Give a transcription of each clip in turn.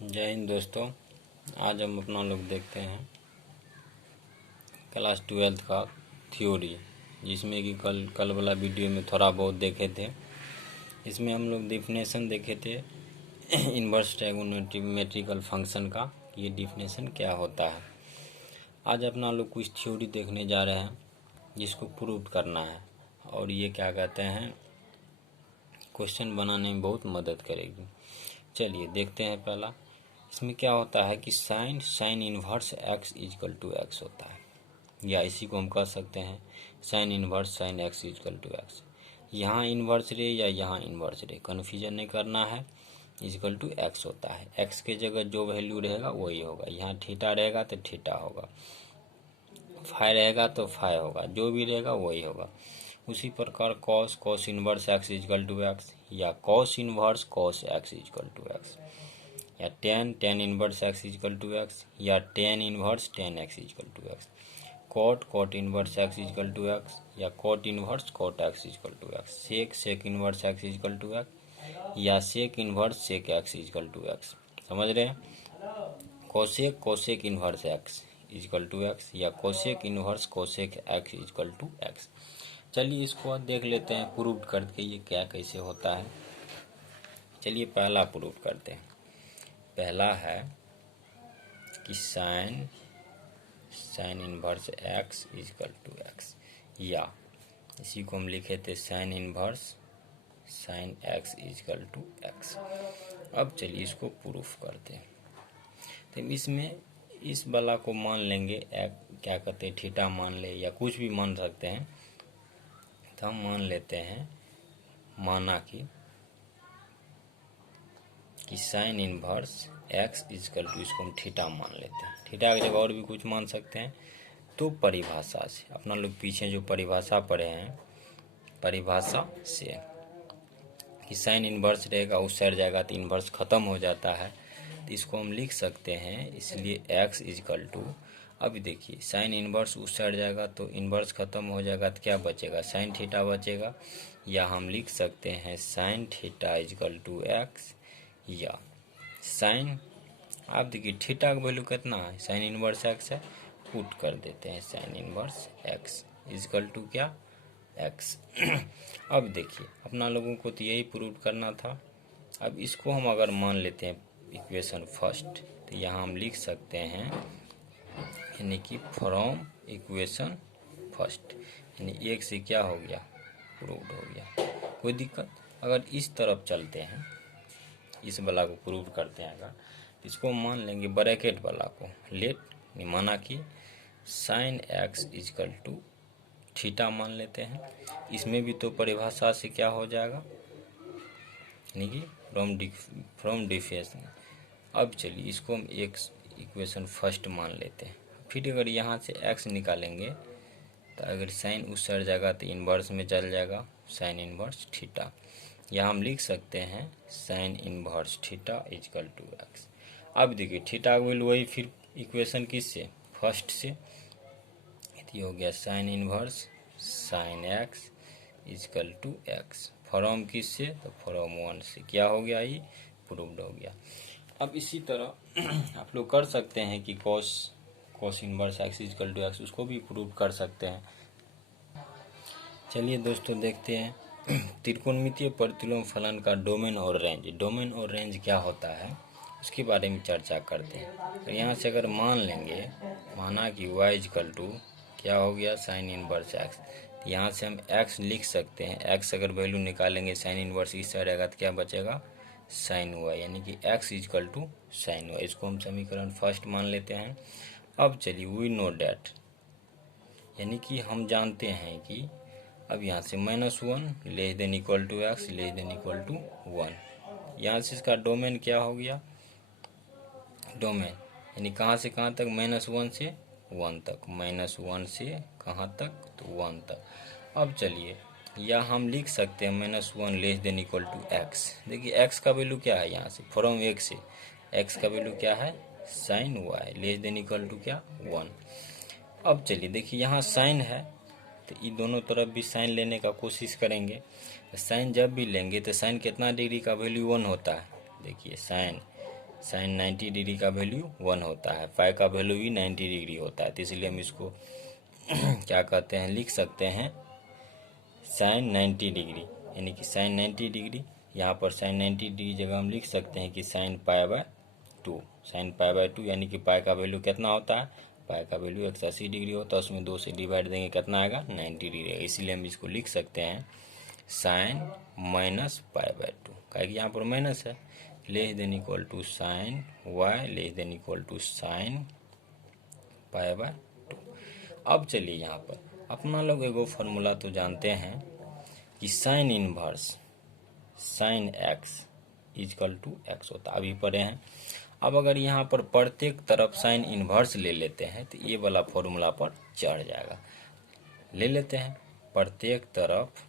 जय हिंद दोस्तों। आज हम अपना लोग देखते हैं क्लास 12th का थ्योरी, जिसमें कि कल वाला वीडियो में थोड़ा बहुत देखे थे। इसमें हम लोग डिफिनेशन देखे थे इन्वर्स ट्रायगोनोमेट्रिकल फंक्शन का, ये डिफिनेशन क्या होता है। आज अपना लोग कुछ थ्योरी देखने जा रहे हैं जिसको प्रूव करना है, और ये क्या कहते हैं, क्वेश्चन बनाने में बहुत मदद करेगी। चलिए देखते हैं। पहला इसमें क्या होता है कि sine inverse x is equal to x होता है, या इसी को हम कह सकते हैं sine inverse sine x is equal to x. यहाँ इन्वर्स रे या यहाँ इन्वर्स रे, कन्फ्यूजन नहीं करना है। इजकल टू एक्स होता है, एक्स के जगह जो वैल्यू रहेगा वही होगा। यहाँ थीटा रहेगा तो थीटा होगा, फाई रहेगा तो फाई होगा, जो भी रहेगा वही होगा। उसी प्रकार cos inverse x is equal to x, या cos inverse cos x is equal to x, या tan inverse x is equal to x, या tan inverse tan x is equal to x. Cot inverse x is equal to x, या cot inverse cot x is equal to x. Sec inverse x is equal to x, या sec inverse sec x is equal to x. समझ रहे हैं? Cosec inverse x is equal to x, या cosec inverse cosec x is equal to x. चलिए इसको देख लेते हैं प्रूव करके ये क्या कैसे होता है। चलिए पहला प्रूव करते हैं। पहला है कि sine inverse x is equal to x, या इसी को हम लिखे थे sine inverse sine x is equal to x. अब चलिए इसको प्रूफ करते हैं। तो इसमें इस वाला को मान लेंगे, क्या कहते हैं, थीटा मान ले या कुछ भी मान सकते हैं। तो हम मान लेते हैं, माना कि sine inverse x is equal to, इसको हम थीटा मान लेते हैं। थीटा की जगह और भी कुछ मान सकते हैं। तो परिभाषा से अपना लोग पीछे जो परिभाषा पढ़े हैं, परिभाषा से कि साइन इन्वर्स रहेगा उस साइड जाएगा तो इन्वर्स खत्म हो जाता है, तो इसको हम लिख सकते हैं। इसलिए एक्स इजकल टू, अभी देखिए साइन इन्वर्स उस साइड जाएगा तो इन्वर्स खत्म हो जाएगा, तो क्या बचेगा, साइन थीटा बचेगा। या हम लिख सकते हैं sine theta is equal to x, या साइन, आप देखिए थीटा का वैल्यू कितना है, साइन इन्वर्स एक्स है, पुट कर देते हैं sine inverse x is equal to क्या, एक्स। अब देखिए अपना लोगों को तो यही प्रूव करना था। अब इसको हम अगर मान लेते हैं इक्वेशन फर्स्ट, तो यहाँ हम लिख सकते हैं यानी कि फ्रॉम इक्वेशन फर्स्ट, यानी एक से क्या हो गया, प्रूव हो गया। कोई दिक्कत? अगर इस तरफ चलते हैं, इस वाला को प्रूव करते हैं, अगर इसको मान लेंगे ब्रैकेट वाला को लेट, माना कि sine x is equal to theta मान लेते हैं। इसमें भी तो परिभाषा से क्या हो जाएगा, यानी कि फ्रॉम डिफिनेशन। अब चलिए इसको हम एक इक्वेशन फर्स्ट मान लेते हैं। फिर अगर यहाँ से एक्स निकालेंगे तो अगर साइन उस साइड जाएगा तो इन्वर्स में चल जाएगा, साइन इन्वर्स थीटा। या हम लिख सकते हैं sine inverse theta is equal to x. अब देखिए थीटा का वैल्यू वही, फिर इक्वेशन किससे, फर्स्ट से, ये हो गया sine inverse sine x is equal to x. From किससे, तो फ्रॉम वन से, क्या हो गया, ये प्रूव्ड हो गया। अब इसी तरह आप लोग कर सकते हैं कि cos inverse x is equal to x, उसको भी प्रूव कर सकते हैं। चलिए दोस्तों देखते हैं त्रिकोणमितीय प्रतिलोम फलन का डोमेन और रेंज क्या होता है उसके बारे में चर्चा करते हैं। तो यहाँ से अगर मान लेंगे, माना कि y इजकल टू क्या हो गया, साइन इन्वर्स एक्स, तो यहाँ से हम x लिख सकते हैं। x अगर वैल्यू निकालेंगे साइन इन्वर्स इस साइड आएगा तो क्या बचेगा, साइन y, यानी कि x is equal to sine y। इसको हम समीकरण फर्स्ट मान लेते हैं। अब चलिए वी नो डैट, यानी कि हम जानते हैं कि अब यहाँ से -1 less than equal to x less than equal to 1, यहाँ से इसका डोमेन क्या हो गया, डोमेन यानी कहाँ से कहाँ तक, -1 से 1 तक, -1 से कहाँ तक, तो 1 तक। अब चलिए या हम लिख सकते हैं -1 less than equal to x. देखिए x का वैल्यू क्या है, यहाँ से फ्रॉम एक से x का वैल्यू क्या है, sine y less than equal to क्या, 1। अब चलिए देखिए यहाँ साइन है तो ये दोनों तरफ भी साइन लेने का कोशिश करेंगे। साइन जब भी लेंगे तो साइन कितना डिग्री का वैल्यू 1 होता है, देखिए साइन साइन 90 डिग्री का वैल्यू 1 होता है, फाई का वैल्यू भी 90 डिग्री होता है। तो इसलिए हम इसको क्या कहते हैं, लिख सकते हैं साइन 90 डिग्री, यानी कि साइन 90 डिग्री। यहाँ पर साइन 90 डिग्री जगह हम लिख सकते हैं कि sign pi by 2, sign pi by 2, यानी कि पाई का वैल्यू कितना होता है, पाई का वैल्यू 180 डिग्री होता है, उसमें 2 से डिवाइड देंगे कितना आएगा, 90 डिग्री। इसीलिए हम इसको लिख सकते हैं साइन माइनस पाई बाय 2, क्या कि यहाँ पर माइनस है, less than equal to sine y less than equal to sine pi by 2। अब चलिए यहाँ पर अपना लोग एगो फॉर्मूला तो जानते हैं कि sine inverse sine x is equal to x होता है, अभी पढ़े हैं। अब अगर यहाँ पर प्रत्येक तरफ साइन इनवर्स ले लेते हैं तो ये वाला फॉर्मूला पर चढ़ जाएगा। ले लेते हैं प्रत्येक तरफ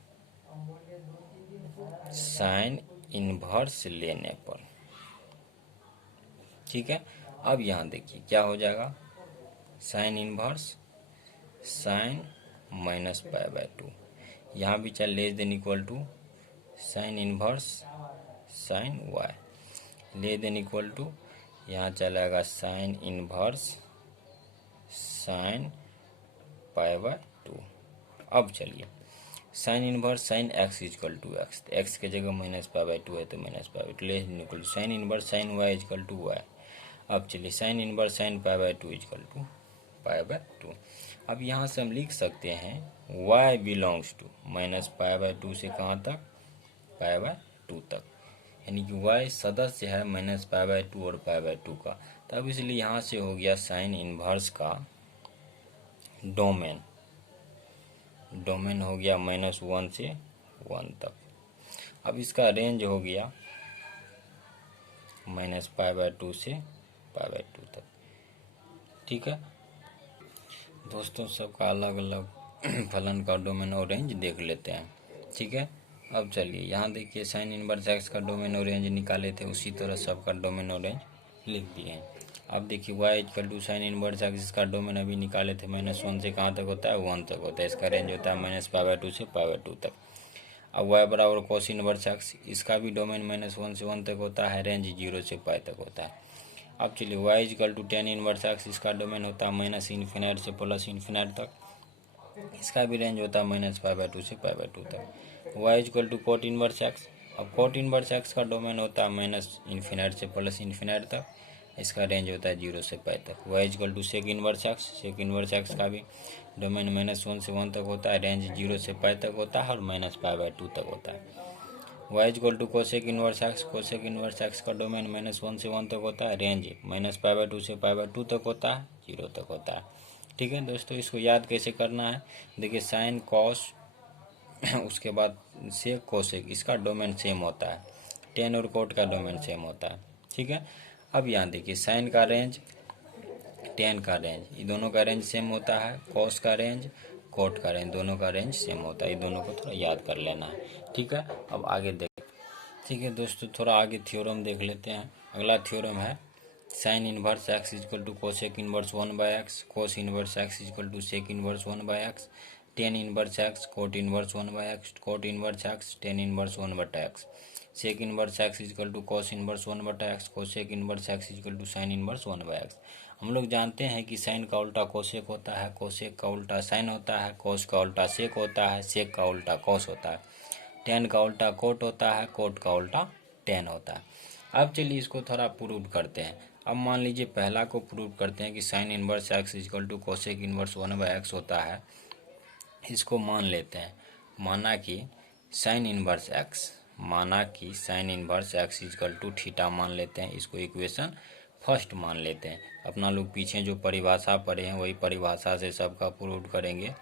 साइन इनवर्स लेने पर, ठीक है। अब यहाँ देखिए क्या हो जाएगा, sine inverse sine minus pi by 2, यहाँ भी चल less than equal to sine inverse sine y less than equal to, यहाँ चलेगा sine inverse sine pi by 2। अब चलिए sine inverse sine x is equal to x, x के जगह minus pi by 2 है तो minus pi by 2 less than equal to sine inverse sine y is equal to y. अब चलिए sine inverse sine pi by 2 is equal to pi by 2। अब यहाँ से हम लिख सकते हैं y belongs to minus pi by 2 से कहाँ तक, पाई बाय 2 तक, यानी कि y सदस्य है माइनस पाई बाय 2 और पाई बाय 2 का। तब इसलिए यहाँ से हो गया साइन इनवर्स का डोमेन, डोमेन हो गया -1 से 1 तक। अब इसका रेंज हो गया माइनस पाई बाय 2 से पाई बाय 2 तक, ठीक है। दोस्तों सबका अलग अलग फलन का डोमेन और रेंज देख लेते हैं, ठीक है। अब चलिए यहाँ देखिए साइन इनवर्स एक्स का डोमेन और रेंज निकाले थे, उसी तरह सबका डोमेन और रेंज लिख दिए हैं। अब देखिए y equal to sine inverse x, इसका डोमेन अभी निकाले थे, -1 से कहाँ तक होता है, 1 तक होता है, इसका रेंज होता है माइनस पाई बाय 2 से पाई बाय 2 तक। अब y बराबर कोस इनवर्स एक्स, इसका भी डोमेन -1 से 1 तक होता है, रेंज 0 से पाई तक होता है। अब चलिए y equal to tan inverse x, इसका डोमेन होता है -∞ से +∞ तक, इसका भी रेंज होता है माइनस पाई बाय 2 से पाई बाय 2 तक। y equal to cot inverse x, अब कोट इनवर्स एक्स का डोमेन होता है -∞ से +∞ तक, इसका रेंज होता है 0 से पाई तक। y equal to sec inverse x, sec inverse x का भी डोमेन -1 से 1 तक होता है, रेंज 0 से पाई तक होता है और माइनस पाई बाय 2 तक होता है। y equal to cosec inverse x, cosec inverse x का डोमेन -1 से 1 तक होता है, रेंज माइनस पाई बाय 2 से पाई बाय 2 तक होता है, 0 तक होता है, ठीक है। दोस्तों इसको याद कैसे करना है, देखिए साइन कॉस उसके बाद सेक कोसेक, इसका डोमेन सेम होता है, टेन और कोट का डोमेन सेम होता है, ठीक है। अब यहाँ देखिए साइन का रेंज टेन का रेंज, ये दोनों का रेंज सेम होता है, कॉस का रेंज कोट का रेंज, दोनों का रेंज सेम होता है, ये दोनों को थोड़ा याद कर लेना है, ठीक है। अब आगे देख, ठीक है दोस्तों थोड़ा आगे थ्योरम देख लेते हैं। अगला थ्योरम है sine inverse x is equal to cosec inverse 1 by x, cos inverse x is equal to sec inverse 1 by x, tan inverse x cot inverse 1 by x, cot inverse x tan inverse 1 बटा x, sec inverse x is equal to cos inverse 1 बटा x, cosec inverse x is equal to sine inverse 1 by x. हम लोग जानते हैं कि sign का उल्टा cosec होता है, कोसेक का उल्टा साइन होता है, कोस का उल्टा सेक होता है, सेक का उल्टा कोस होता है, टेन का उल्टा कोट होता है, कोट का उल्टा टेन होता है। अब चलिए इसको थोड़ा प्रूव करते हैं। अब मान लीजिए पहला को प्रूव करते हैं कि sine inverse x is equal to cosec inverse 1 by x होता है। इसको मान लेते हैं, माना कि साइन इनवर्स एक्स, माना कि sine inverse x is equal to theta मान लेते हैं, इसको इक्वेशन फर्स्ट मान लेते हैं। अपना लोग पीछे जो परिभाषा पढ़े हैं वही परिभाषा से सबका प्रूव करेंगे।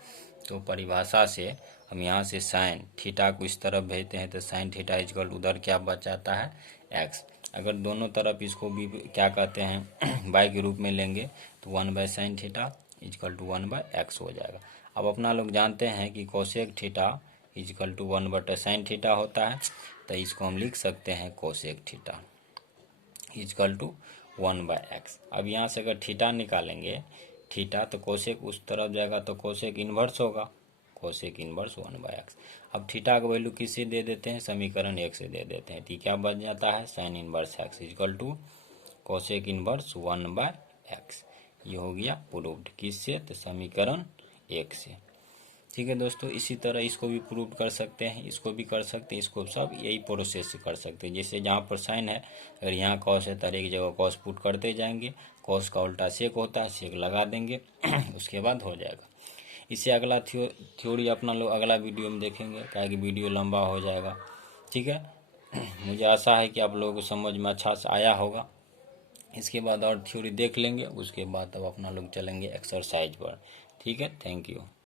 तो परिभाषा से हम यहाँ से साइन थीटा को इस तरफ भेजते हैं तो साइन थीटा इजकल उधर क्या बचाता है, एक्स। अगर दोनों तरफ इसको भी क्या कहते हैं बाई के रूप में लेंगे तो 1 by sine theta is equal to 1 by x हो जाएगा। अब अपना लोग जानते हैं कि कोसेक थीटा इजकल टू 1 बटा साइन थीटा होता है, तो इसको हम लिख सकते हैं cosec theta is equal to 1 by x. अब यहाँ से अगर थीटा निकालेंगे, थीटा तो कोसेक उस तरफ जाएगा तो कोसेक इन्वर्स होगा, कोसेक इन्वर्स 1 बाय एक्स। अब थीटा का वैल्यू किससे दे देते हैं, समीकरण 1 से दे देते हैं, तो क्या बन जाता है sine inverse x is equal to cosec inverse 1/x। ये हो गया प्रूव्ड, किससे? तो समीकरण 1 से। ठीक है दोस्तों, इसी तरह इसको भी प्रूव कर सकते हैं, इसको भी कर सकते हैं, इसको सब यही प्रोसेस से कर सकते हैं। जैसे जहाँ पर साइन है, अगर यहाँ कॉस है तो एक जगह कॉस पुट करते जाएंगे, कॉस का उल्टा सेक होता है, सेक लगा देंगे उसके बाद हो जाएगा। इससे अगला थ्योरी अपना लोग अगला वीडियो में देखेंगे, क्या कि वीडियो लंबा हो जाएगा। ठीक है मुझे आशा है कि आप लोगों को समझ में अच्छा से आया होगा। इसके बाद और थ्योरी देख लेंगे, उसके बाद अब अपना लोग चलेंगे एक्सरसाइज पर। ठीक है, थैंक यू।